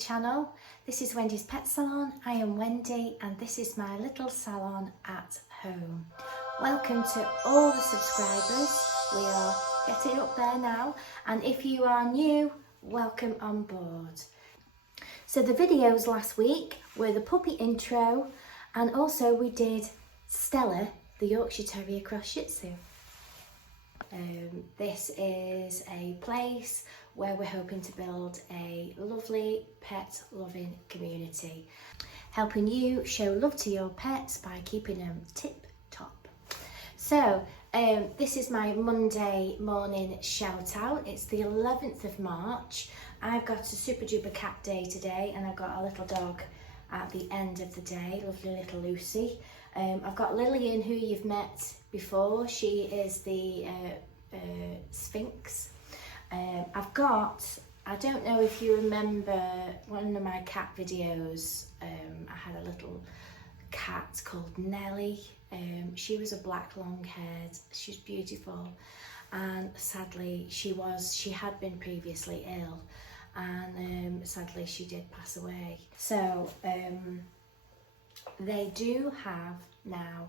channel. This is Wendy's Pet Salon. I am Wendy and this is my little salon at home. Welcome to all the subscribers. We are getting up there now, and if you are new, welcome on board. So the videos last week were the puppy intro, and also we did Stella, the Yorkshire Terrier Cross Shih Tzu. This is a place where we're hoping to build a lovely pet loving community, helping you show love to your pets by keeping them tip top. So this is my Monday morning shout out. It's the 11th of March. I've got a super duper cat day today, and I've got a little dog at the end of the day, lovely little Lucy. I've got Lillian, who you've met before. She is the Sphinx. I don't know if you remember one of my cat videos. I had a little cat called Nellie. She was a black long haired, she's beautiful, and sadly she had been previously ill, and sadly she did pass away. So they do have now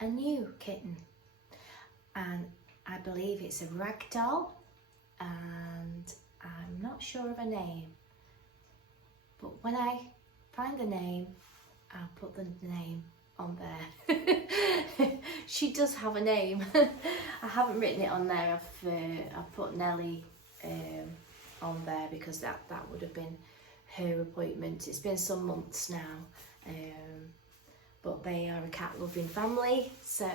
a new kitten, and I believe it's a ragdoll, and I'm not sure of a name, but when I find the name, I'll put the name on there. She does have a name. I haven't written it on there. I've put Nellie on there because that would have been her appointment. It's been some months now, but they are a cat loving family, so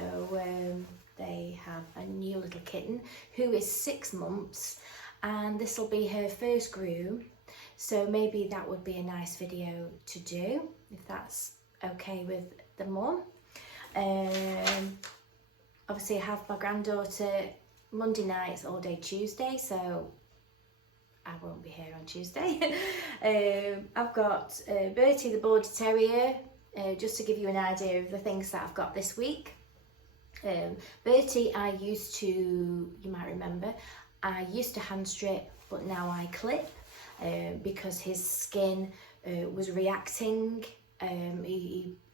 they have a new little kitten who is 6 months, and this will be her first groom, so maybe that would be a nice video to do if that's okay with the mum. Obviously I have my granddaughter Monday nights all day Tuesday, so I won't be here on Tuesday. I've got Bertie the Border Terrier, just to give you an idea of the things that I've got this week. Bertie, I used to, you might remember, I used to hand strip, but now I clip because his skin was reacting.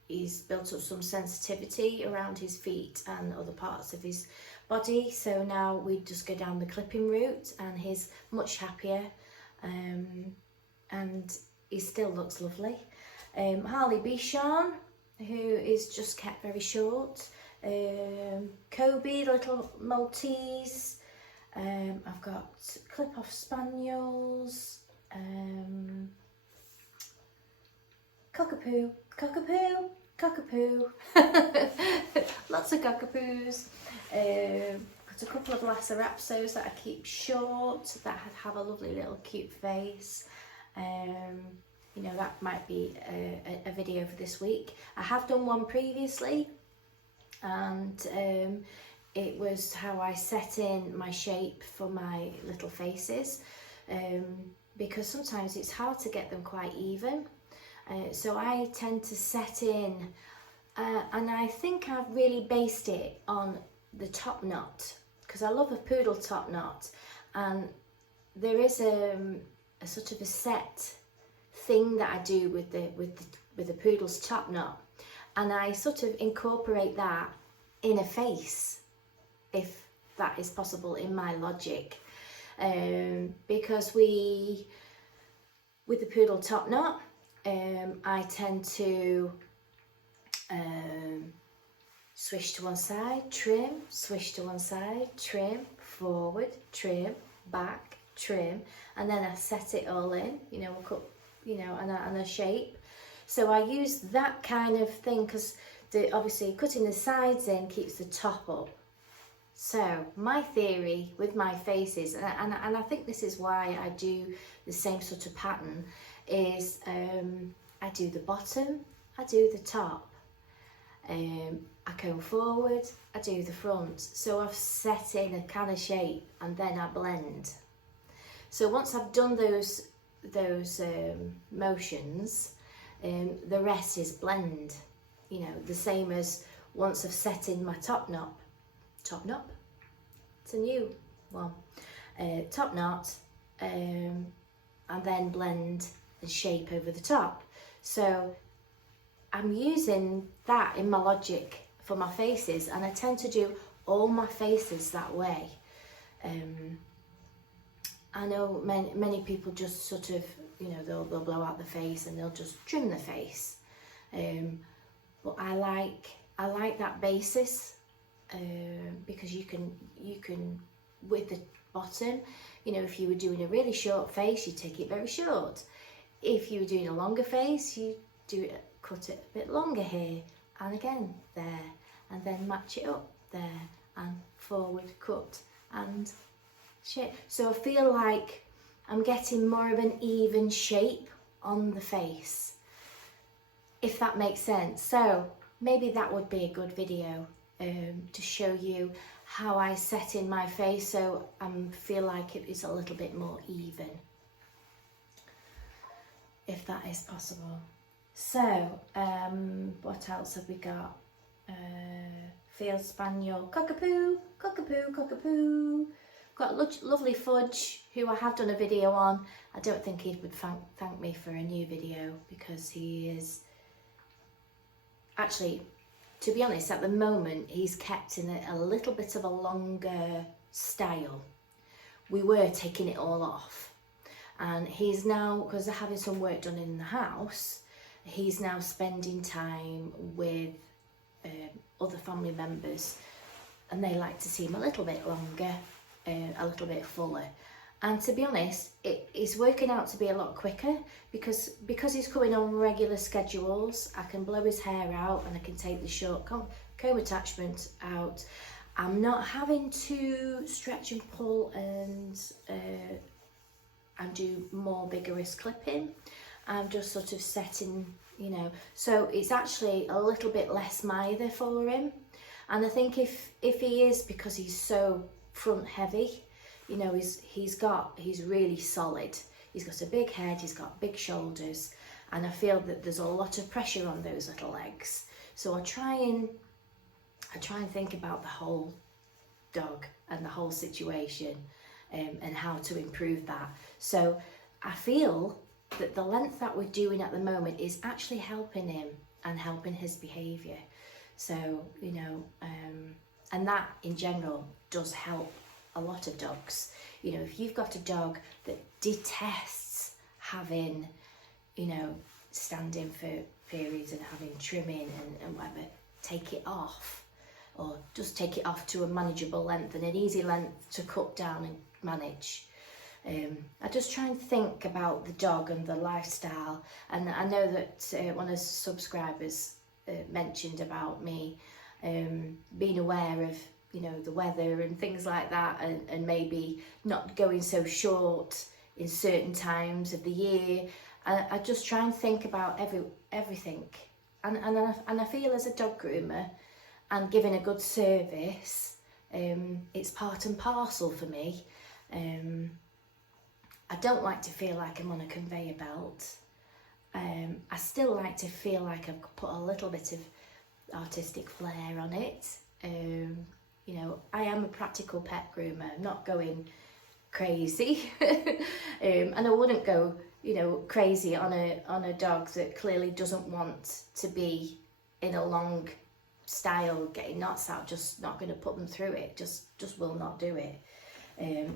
He's built up some sensitivity around his feet and other parts of his body, so now we just go down the clipping route, and he's much happier, and he still looks lovely. Harley Bichon, who is just kept very short. Kobe, the little Maltese. I've got clip-off spaniels. Cockapoo. Lots of cockapoos. Got a couple of Lhasa Apsos that I keep short, that have a lovely little cute face. You know, that might be a video for this week. I have done one previously, and it was how I set in my shape for my little faces, because sometimes it's hard to get them quite even. So I tend to set in, and I think I've really based it on the top knot, because I love a poodle top knot, and there is a sort of a set thing that I do with the poodle's top knot, and I sort of incorporate that in a face, if that is possible in my logic, because with the poodle top knot, I tend to swish to one side, trim, swish to one side, trim, forward, trim, back, trim, and then I set it all in, you know, and a shape. So I use that kind of thing, because obviously cutting the sides in keeps the top up. So my theory with my faces, and I think this is why I do the same sort of pattern, is I do the bottom, I do the top, I comb forward, I do the front. So I've set in a kind of shape, and then I blend. So once I've done those motions, the rest is blend. You know, the same as once I've set in my top knot, it's a new one, top knot, and then blend and shape over the top. So I'm using that in my logic for my faces, and I tend to do all my faces that way. I know many people just sort of, you know, they'll blow out the face and they'll just trim the face. But I like that basis, because you can with the bottom, you know, if you were doing a really short face, you take it very short. If you were doing a longer face, you cut it a bit longer here, and again there, and then match it up there, and forward cut and shape. So I feel like I'm getting more of an even shape on the face, if that makes sense. So maybe that would be a good video to show you how I set in my face, so I feel like it is a little bit more even, if that is possible. So what else have we got? Field Spaniel, cockapoo, cockapoo, cockapoo. Got lovely Fudge, who I have done a video on. I don't think he would thank me for a new video, because he is actually, to be honest, at the moment he's kept in a little bit of a longer style. We were taking it all off, and he's now, because they're having some work done in the house, he's now spending time with other family members, and they like to see him a little bit longer, a little bit fuller. And to be honest, it's working out to be a lot quicker, because he's coming on regular schedules. I can blow his hair out, and I can take the short comb attachment out. I'm not having to stretch and pull and do more vigorous clipping. I'm just sort of setting, you know, so it's actually a little bit less mither for him. And I think if he is, because he's so front heavy, you know, he's really solid. He's got a big head, he's got big shoulders, and I feel that there's a lot of pressure on those little legs. So I try and think about the whole dog and the whole situation, and how to improve that. So I feel that the length that we're doing at the moment is actually helping him and helping his behaviour. So, you know, and that in general does help a lot of dogs. You know, if you've got a dog that detests having, you know, standing for periods and having trimming and whatever, take it off, or just take it off to a manageable length and an easy length to cut down and manage. I just try and think about the dog and the lifestyle, and I know that one of the subscribers mentioned about me being aware of, you know, the weather and things like that, and maybe not going so short in certain times of the year. I just try and think about everything, and I feel as a dog groomer and giving a good service, it's part and parcel for me. I don't like to feel like I'm on a conveyor belt. I still like to feel like I've put a little bit of artistic flair on it. You know, I am a practical pet groomer. I'm not going crazy, and I wouldn't go, you know, crazy on a dog that clearly doesn't want to be in a long style, getting knots out. Just not going to put them through it. Just will not do it.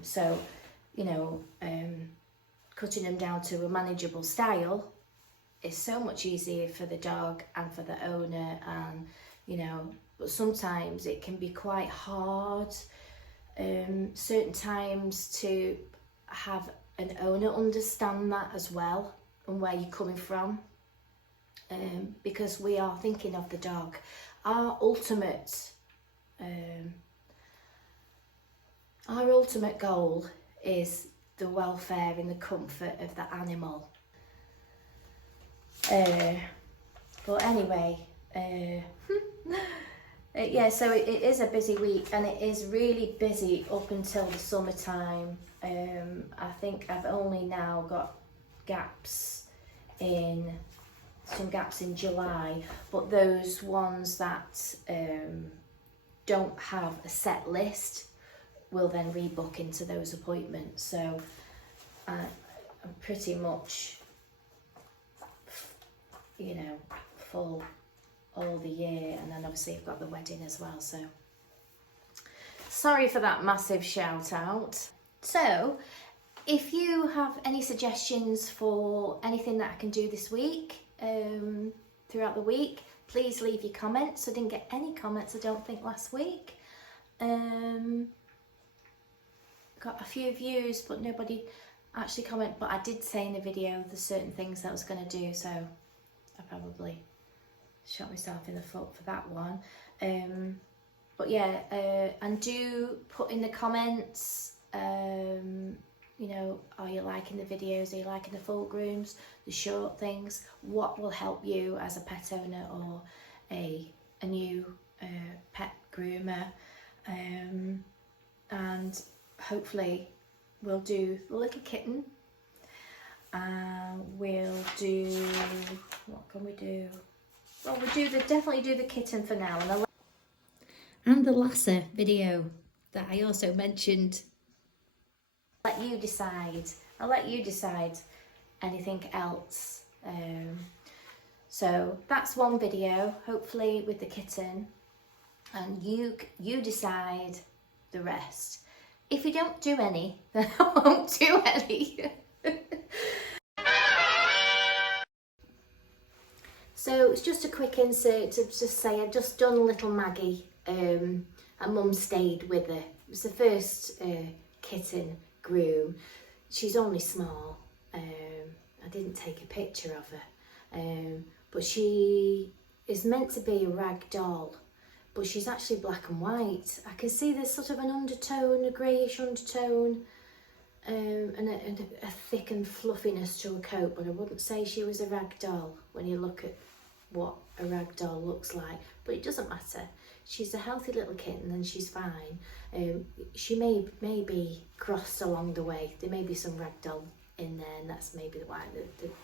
So, you know, cutting them down to a manageable style is so much easier for the dog and for the owner, and, you know, but sometimes it can be quite hard certain times to have an owner understand that as well, and where you're coming from, because we are thinking of the dog. Our ultimate goal is the welfare and the comfort of the animal. But anyway, yeah, so it is a busy week, and it is really busy up until the summertime. I think I've only now got some gaps in July, but those ones that don't have a set list will then rebook into those appointments. So I'm pretty much you know, full all the year, and then obviously you've got the wedding as well, so sorry for that massive shout out. So if you have any suggestions for anything that I can do this week, throughout the week, please leave your comments. I didn't get any comments, I don't think, last week. Got a few views, but nobody actually comment. But I did say in the video the certain things that I was going to do, so I probably shot myself in the foot for that one. But yeah, and do put in the comments, you know, are you liking the videos, are you liking the full grooms, the short things, what will help you as a pet owner or a new pet groomer, and hopefully we'll do the little kitten, we'll do, what can we do? Well, we'll definitely do the kitten for now, and the Lasser video that I also mentioned. Let you decide. I'll let you decide anything else. So that's one video, hopefully with the kitten, and you decide the rest. If you don't do any, then I won't do any. So it's just a quick insert to just say I've just done little Maggie, and Mum stayed with her. It was the first kitten groom. She's only small. I didn't take a picture of her, but she is meant to be a rag doll, but she's actually black and white. I can see there's sort of an undertone, a greyish undertone, and a thick and fluffiness to her coat, but I wouldn't say she was a rag doll when you look at what a rag doll looks like. But it doesn't matter. She's a healthy little kitten and she's fine. She may be crossed along the way. There may be some rag doll in there, and that's maybe why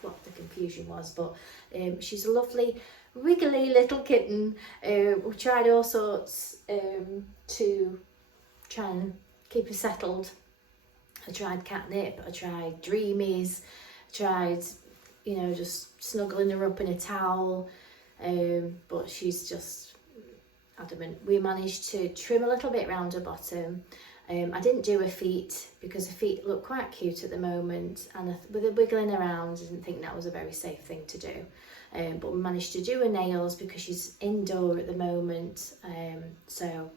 what the confusion was. But she's a lovely, wiggly little kitten. We tried all sorts to try and keep her settled. I tried catnip, I tried dreamies, I tried, you know, just snuggling her up in a towel, but she's just adamant. We managed to trim a little bit round her bottom. I didn't do her feet because her feet look quite cute at the moment, and with her wiggling around, I didn't think that was a very safe thing to do. But we managed to do her nails because she's indoor at the moment, so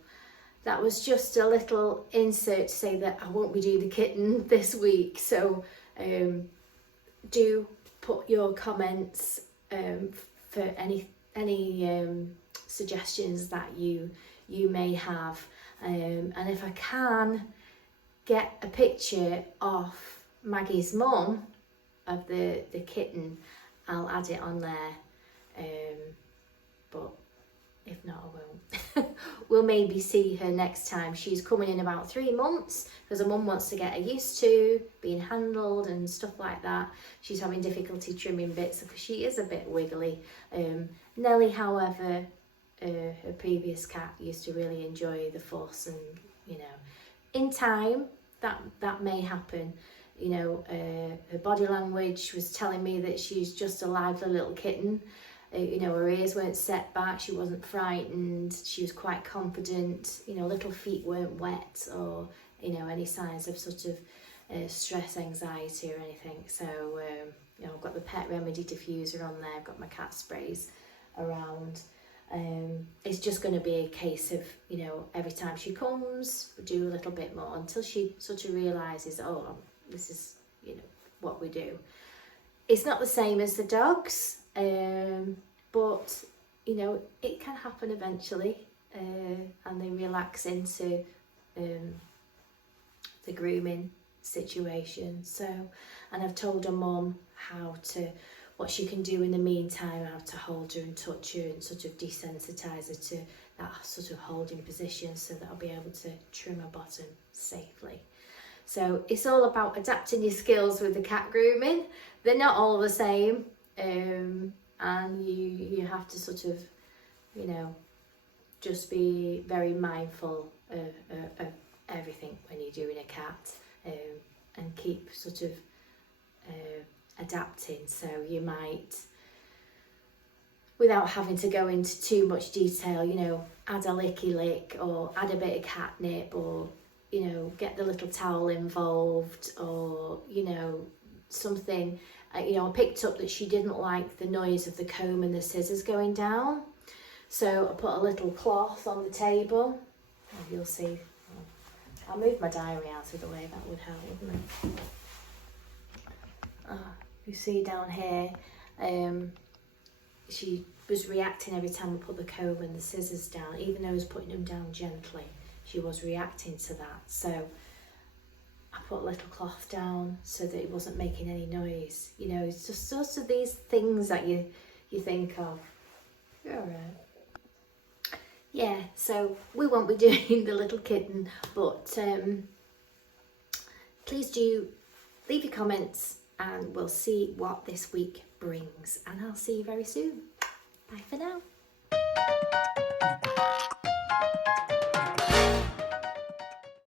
that was just a little insert to say that I won't be doing the kitten this week. So do put your comments for any suggestions that you may have, and if I can get a picture of Maggie's mum of the kitten, I'll add it on there, but if not, I won't. We'll maybe see her next time. She's coming in about 3 months because her mum wants to get her used to being handled and stuff like that. She's having difficulty trimming bits because she is a bit wiggly. Nellie, however, her previous cat, used to really enjoy the fuss, and you know, in time that may happen. You know, her body language was telling me that she's just a lively little kitten. You know, her ears weren't set back, she wasn't frightened, she was quite confident, you know, little feet weren't wet, or, you know, any signs of sort of stress, anxiety or anything. So, you know, I've got the pet remedy diffuser on there, I've got my cat sprays around. It's just going to be a case of, you know, every time she comes, we do a little bit more until she sort of realises, oh, this is, you know, what we do. It's not the same as the dogs. But you know, it can happen eventually, and they relax into the grooming situation. So, and I've told her mum what she can do in the meantime, how to hold her and touch her and sort of desensitise her to that sort of holding position, so that I'll be able to trim her bottom safely. So it's all about adapting your skills with the cat grooming. They're not all the same. And you have to sort of, you know, just be very mindful of everything when you're doing a cat, and keep sort of adapting. So you might without having to go into too much detail, you know, add a licky lick or add a bit of catnip or, you know, get the little towel involved or, you know, something. You know, I picked up that she didn't like the noise of the comb and the scissors going down. So I put a little cloth on the table. Oh, you'll see. I'll move my diary out of the way, that would help, wouldn't it? Oh, you see down here, she was reacting every time I put the comb and the scissors down, even though I was putting them down gently. She was reacting to that. So I put a little cloth down so that it wasn't making any noise. You know, it's just sort of these things that you think of. You're all right. Yeah, so we won't be doing the little kitten, but please do leave your comments and we'll see what this week brings. And I'll see you very soon. Bye for now.